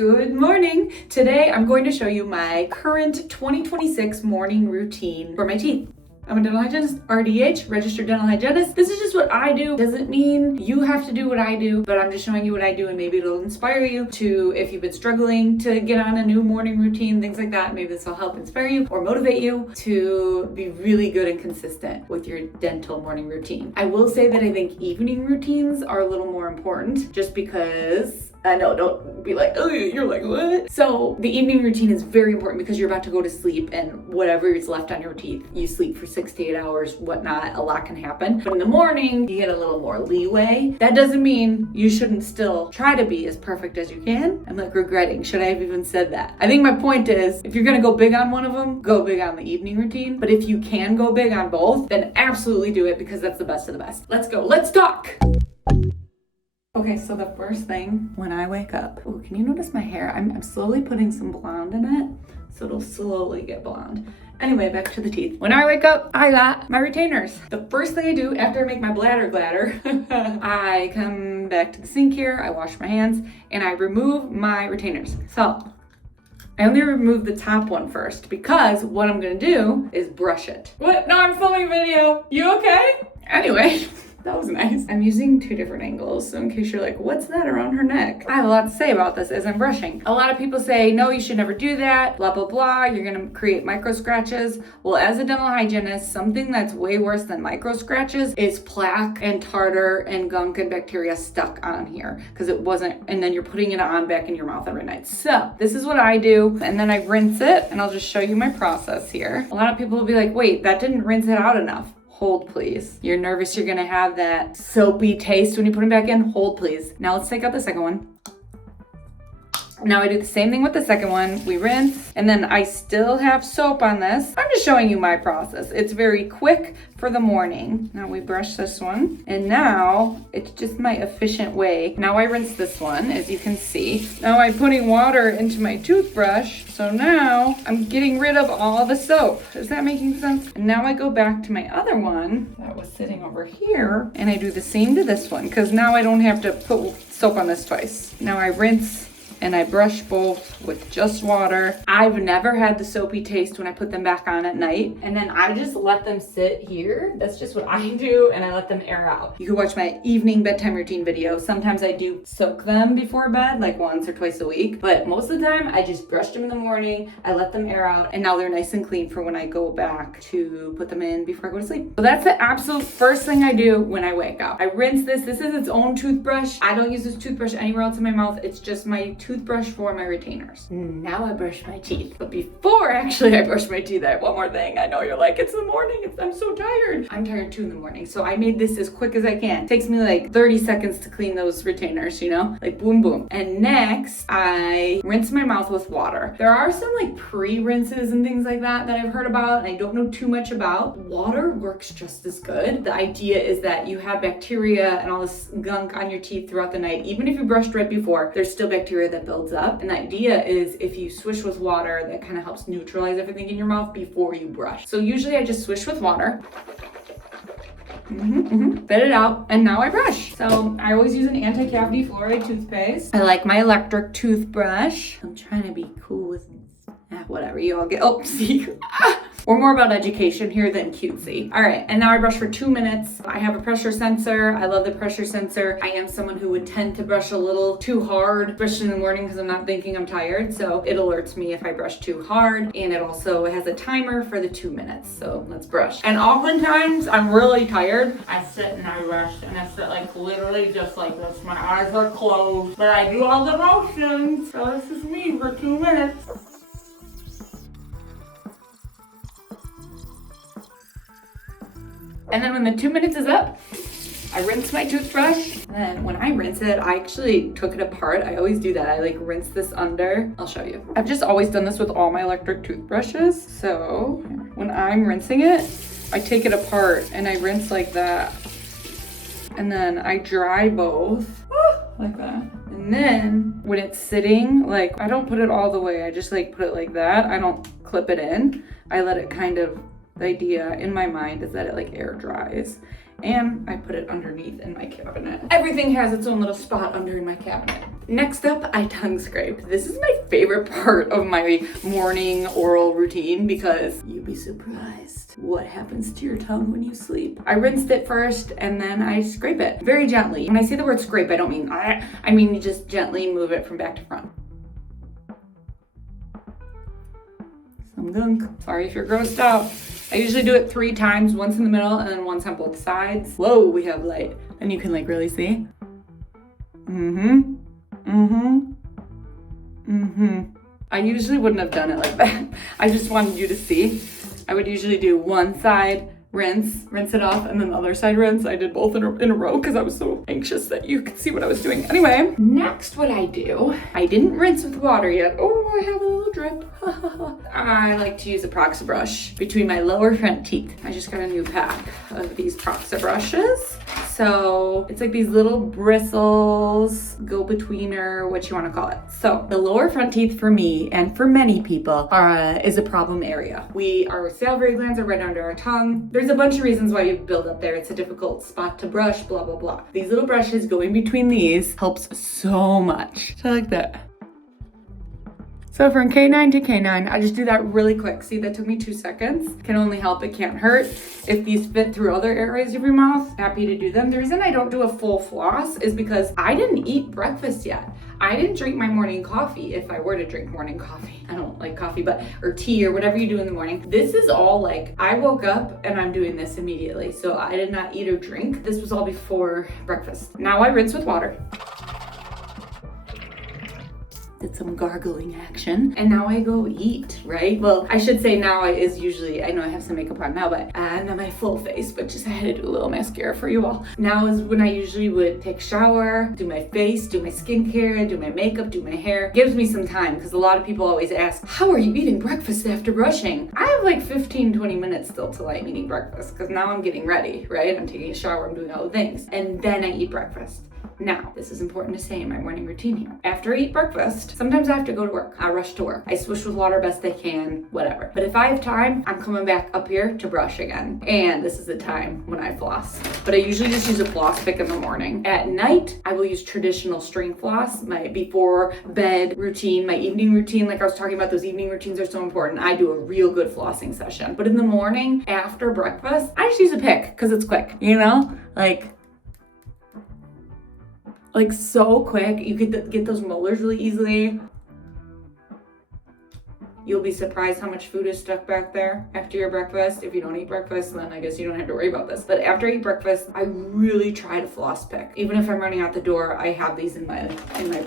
Good morning. Today I'm going to show you my current 2026 morning routine for my teeth. I'm a dental hygienist, RDH, registered dental hygienist. This is just what I do. Doesn't mean you have to do what I do, but I'm just showing you what I do, and maybe it'll inspire you to, if you've been struggling to get on a new morning routine, things like that, maybe this will help inspire you or motivate you to be really good and consistent with your dental morning routine. I will say that I think evening routines are a little more important just because I know, don't be like, oh, you're like, what? So the evening routine is very important because you're about to go to sleep, and whatever is left on your teeth, you sleep for 6 to 8 hours, whatnot, a lot can happen. But in the morning, you get a little more leeway. That doesn't mean you shouldn't still try to be as perfect as you can. I'm like regretting, should I have even said that? I think my point is, if you're gonna go big on one of them, go big on the evening routine. But if you can go big on both, then absolutely do it because that's the best of the best. Let's go, let's talk. Okay, so the first thing when I wake up, oh, can you notice my hair? I'm slowly putting some blonde in it, so it'll slowly get blonde. Anyway, back to the teeth. When I wake up, I got my retainers. The first thing I do after I make my bladder gladder, I come back to the sink here, I wash my hands, and I remove my retainers. So, I only remove the top one first because what I'm gonna do is brush it. What? No, I'm filming a video. You okay? Anyway. That was nice. I'm using 2 different angles, so in case you're like, what's that around her neck? I have a lot to say about this as I'm brushing. A lot of people say, no, you should never do that, blah, blah, blah. You're gonna create micro scratches. Well, as a dental hygienist, something that's way worse than micro scratches is plaque and tartar and gunk and bacteria stuck on here because it wasn't, and then you're putting it on back in your mouth every night. So this is what I do, and then I rinse it, and I'll just show you my process here. A lot of people will be like, wait, that didn't rinse it out enough. Hold, please. You're nervous you're gonna have that soapy taste when you put them back in? Hold, please. Now let's take out the second one. Now I do the same thing with the second one. We rinse, and then I still have soap on this. I'm just showing you my process. It's very quick for the morning. Now we brush this one, and now it's just my efficient way. Now I rinse this one, as you can see. Now I'm putting water into my toothbrush, so now I'm getting rid of all the soap. Is that making sense? And now I go back to my other one that was sitting over here, and I do the same to this one, because now I don't have to put soap on this twice. Now I rinse and I brush both with just water. I've never had the soapy taste when I put them back on at night. And then I just let them sit here. That's just what I do, and I let them air out. You can watch my evening bedtime routine video. Sometimes I do soak them before bed, like once or twice a week. But most of the time, I just brush them in the morning, I let them air out, and now they're nice and clean for when I go back to put them in before I go to sleep. So that's the absolute first thing I do when I wake up. I rinse this. This is its own toothbrush. I don't use this toothbrush anywhere else in my mouth. It's just my toothbrush for my retainers. Now I brush my teeth. But before actually I brush my teeth, I have one more thing. I know you're like, it's the morning, I'm so tired. I'm tired too in the morning. So I made this as quick as I can. It takes me like 30 seconds to clean those retainers, you know? Like boom, boom. And next I rinse my mouth with water. There are some like pre-rinses and things like that I've heard about, and I don't know too much about. Water works just as good. The idea is that you have bacteria and all this gunk on your teeth throughout the night. Even if you brushed right before, there's still bacteria that builds up. And the idea is if you swish with water, that kind of helps neutralize everything in your mouth before you brush. So usually I just swish with water. Spit it out, and now I brush. So I always use an anti-cavity fluoride toothpaste. I like my electric toothbrush. I'm trying to be cool with whatever, you all get, oh, see. We're more about education here than cutesy. All right, and now I brush for 2 minutes. I have a pressure sensor. I love the pressure sensor. I am someone who would tend to brush a little too hard, especially in the morning because I'm not thinking I'm tired. So it alerts me if I brush too hard. And it also has a timer for the 2 minutes. So let's brush. And oftentimes I'm really tired. I sit and I brush, and I sit like literally just like this. My eyes are closed, but I do all the motions. So this is me for 2 minutes. And then when the 2 minutes is up, I rinse my toothbrush. And then when I rinse it, I actually took it apart. I always do that. I like rinse this under. I'll show you. I've just always done this with all my electric toothbrushes. So when I'm rinsing it, I take it apart and I rinse like that. And then I dry both like that. And then when it's sitting, like I don't put it all the way. I just like put it like that. I don't clip it in. I let it kind of, the idea in my mind is that it like air dries. and I put it underneath in my cabinet. Everything has its own little spot under in my cabinet. Next up, I tongue scrape. This is my favorite part of my morning oral routine because you'd be surprised what happens to your tongue when you sleep. I rinsed it first and then I scrape it very gently. When I say the word scrape, I don't mean I mean you just gently move it from back to front. Some gunk. Sorry if you're grossed out. I usually do it 3 times, once in the middle and then once on both sides. Whoa, we have light. And you can like really see. I usually wouldn't have done it like that. I just wanted you to see. I would usually do one side, rinse it off, and then the other side rinse. I did both in a row because I was so anxious that you could see what I was doing. Anyway, next what I do, I didn't rinse with water yet. Oh, I have a little drip. I like to use a proxabrush between my lower front teeth. I just got a new pack of these proxabrushes. So it's like these little bristles, go betweener, what you want to call it. So the lower front teeth for me and for many people is a problem area. Our salivary glands are right under our tongue. There's a bunch of reasons why you build up there. It's a difficult spot to brush, blah, blah, blah. These little brushes going between these helps so much. So like that. So from K9 to K9, I just do that really quick. See, that took me 2 seconds. Can only help, it can't hurt. If these fit through other areas of your mouth, happy to do them. The reason I don't do a full floss is because I didn't eat breakfast yet. I didn't drink my morning coffee if I were to drink morning coffee. I don't like coffee, or tea or whatever you do in the morning. This is all like, I woke up and I'm doing this immediately. So I did not eat or drink. This was all before breakfast. Now I rinse with water. Did some gargling action, and now I go eat, right? Well, I should say now is usually, I know I have some makeup on now, but not my full face, but just I had to do a little mascara for you all. Now is when I usually would take a shower, do my face, do my skincare, do my makeup, do my hair. Gives me some time because a lot of people always ask, how are you eating breakfast after brushing? I have like 15-20 minutes still till I'm eating breakfast because now I'm getting ready, right? I'm taking a shower, I'm doing all the things, and then I eat breakfast. Now, this is important to say in my morning routine here. After I eat breakfast, sometimes I have to go to work. I rush to work. I swish with water best I can, whatever. But if I have time, I'm coming back up here to brush again. And this is the time when I floss. But I usually just use a floss pick in the morning. At night, I will use traditional string floss, my before bed routine, my evening routine. Like I was talking about, those evening routines are so important. I do a real good flossing session. But in the morning, after breakfast, I just use a pick because it's quick, you know? Like so quick. You could get those molars really easily. You'll be surprised how much food is stuck back there after your breakfast. If you don't eat breakfast, then I guess you don't have to worry about this. But after I eat breakfast, I really try to floss pick. Even if I'm running out the door, I have these in my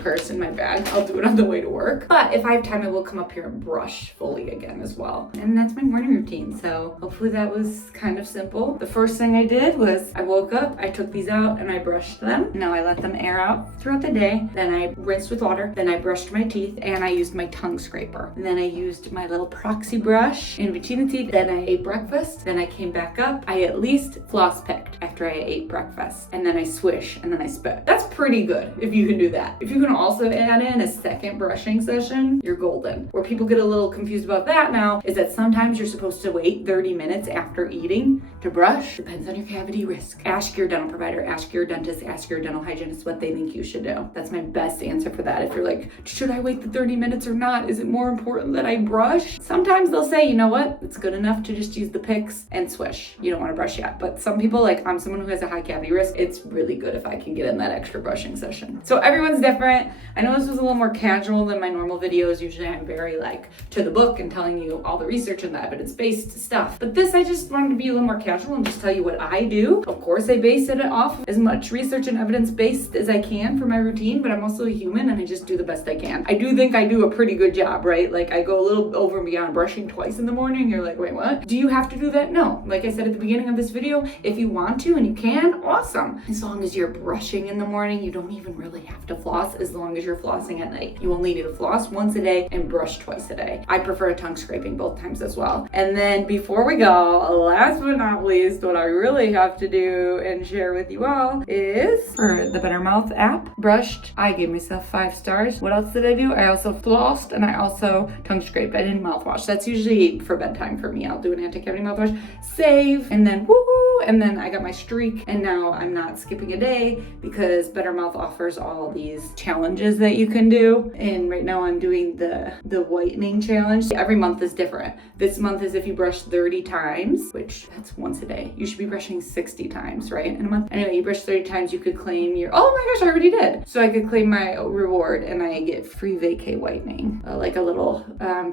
purse, in my bag. I'll do it on the way to work. But if I have time, I will come up here and brush fully again as well. And that's my morning routine. So hopefully that was kind of simple. The first thing I did was I woke up, I took these out and I brushed them. Now I let them air out throughout the day. Then I rinsed with water. Then I brushed my teeth and I used my tongue scraper. And then I used my little proxy brush in between the teeth. Then I ate breakfast. Then I came back up. I at least floss picked after I ate breakfast. And then I swish and then I spit. That's pretty good if you can do that. If you can also add in a second brushing session, you're golden. Where people get a little confused about that now is that sometimes you're supposed to wait 30 minutes after eating to brush. Depends on your cavity risk. Ask your dental provider, ask your dentist, ask your dental hygienist what they think you should do. That's my best answer for that. If you're like, should I wait the 30 minutes or not? Is it more important that I brush? Sometimes they'll say, you know what? It's good enough to just use the picks and swish. You don't want to brush yet. But some people, like I'm someone who has a high cavity risk, it's really good if I can get in that extra brushing session. So everyone's different. I know this was a little more casual than my normal videos. Usually I'm very like to the book and telling you all the research and the evidence-based stuff. But this, I just wanted to be a little more casual and just tell you what I do. Of course, I base it off as much research and evidence-based as I can for my routine, but I'm also a human and I just do the best I can. I do think I do a pretty good job, right? Like I go a little over and beyond brushing twice in the morning. You're like, wait, what? Do you have to do that? No. Like I said at the beginning of this video, if you want to and you can, awesome. As long as you're brushing in the morning, you don't even really have to floss as long as you're flossing at night. You only need to floss once a day and brush twice a day. I prefer tongue scraping both times as well. And then before we go, last but not least, what I really have to do and share with you all is for the Better Mouth app, brushed. I gave myself 5 stars. What else did I do? I also flossed and I also tongue scraped. I didn't mouthwash. That's usually for bedtime for me. I'll do an anti-cavity mouthwash, save, and then woohoo! and then I got my streak, and now I'm not skipping a day because Better Mouth offers all these challenges that you can do. And right now I'm doing the whitening challenge. Every month is different. This month is if you brush 30 times, which that's once a day. You should be brushing 60 times, right, in a month? Anyway, you brush 30 times, you could claim your, oh my gosh, I already did. So I could claim my reward and I get free vacay whitening, like a little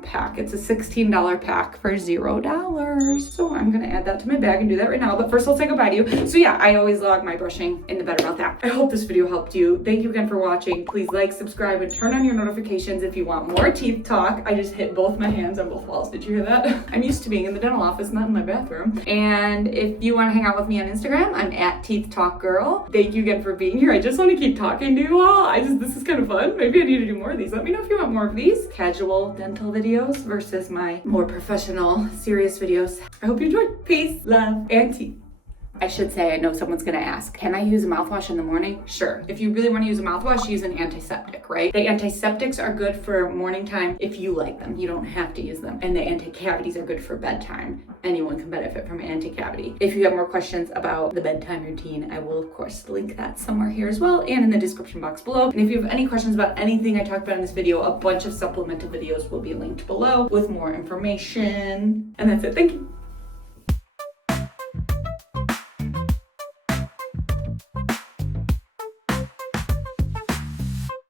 pack. It's a $16 pack for $0. So I'm gonna add that to my bag and do that right now. But first I'll say goodbye to you. So yeah, I always log my brushing in the Better Mouth app. I hope this video helped you. Thank you again for watching. Please like, subscribe, and turn on your notifications if you want more teeth talk. I just hit both my hands on both walls. Did you hear that? I'm used to being in the dental office, not in my bathroom. And if you want to hang out with me on Instagram, I'm at Teeth Talk Girl. Thank you again for being here. I just want to keep talking to you all. This is kind of fun. Maybe I need to do more of these. Let me know if you want more of these casual dental videos versus my more professional, serious videos. I hope you enjoyed. Peace, love, and teeth. I should say, I know someone's gonna ask, can I use a mouthwash in the morning? Sure. If you really wanna use a mouthwash, use an antiseptic, right? The antiseptics are good for morning time if you like them. You don't have to use them. And the anti-cavities are good for bedtime. Anyone can benefit from an anti-cavity. If you have more questions about the bedtime routine, I will of course link that somewhere here as well and in the description box below. And if you have any questions about anything I talked about in this video, a bunch of supplemental videos will be linked below with more information. And that's it. Thank you.